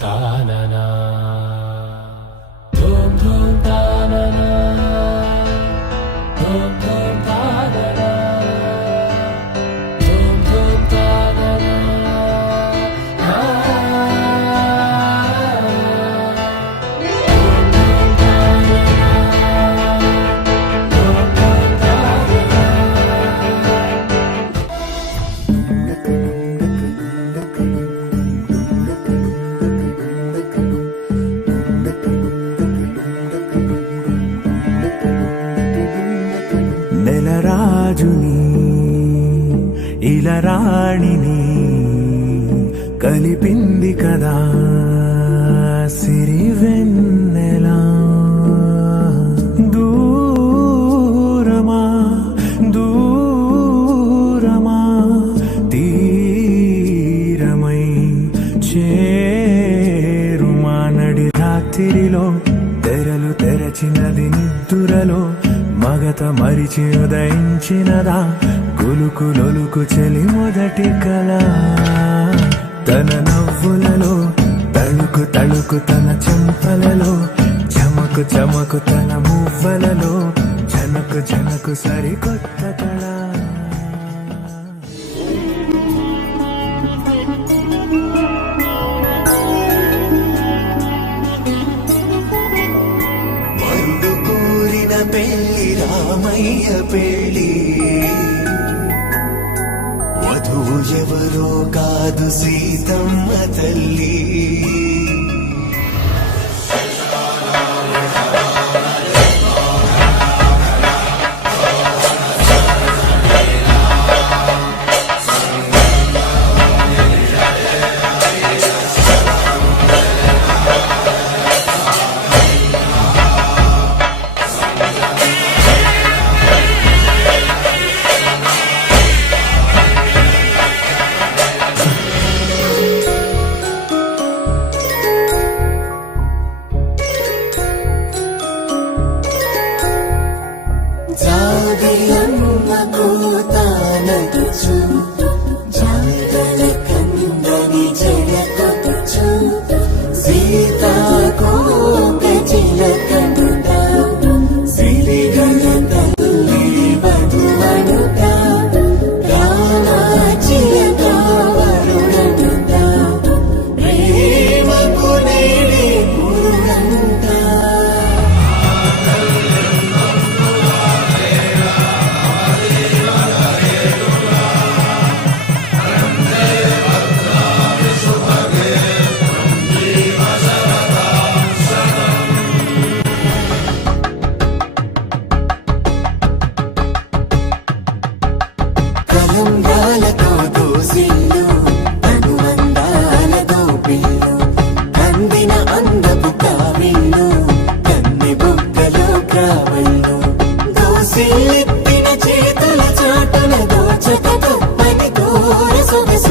తాననా ధూమ్ ధూమ్ తాననా ధూమ్ ధూమ్ తాననా ధూమ్ ధూమ్ తాననా నెలరాజుని ఇలరాణిని కలిపింది కదా సిరివెన్నెలా దూరమా దూరమా తీరమై చేరుమా నడి రాత్రిలో తెరలు తెరచినది నిద్దురలో మగత మరిచి ఉదయించినదా కులుకు లొలుకు చెలి మొదటి కళ తన నవ్వులలో తళుకు తళుకు తన చెంపలలో చమకు చమకు తన మువ్వలలో జనకు జనకు సరికొత్త కళ పెళ్లి రామయ్య పెళ్లి వధువు ఎవరో కాదు సీతమ్మ తల్లి చేతుల చాటున దోచక తప్పని దూర సొగసు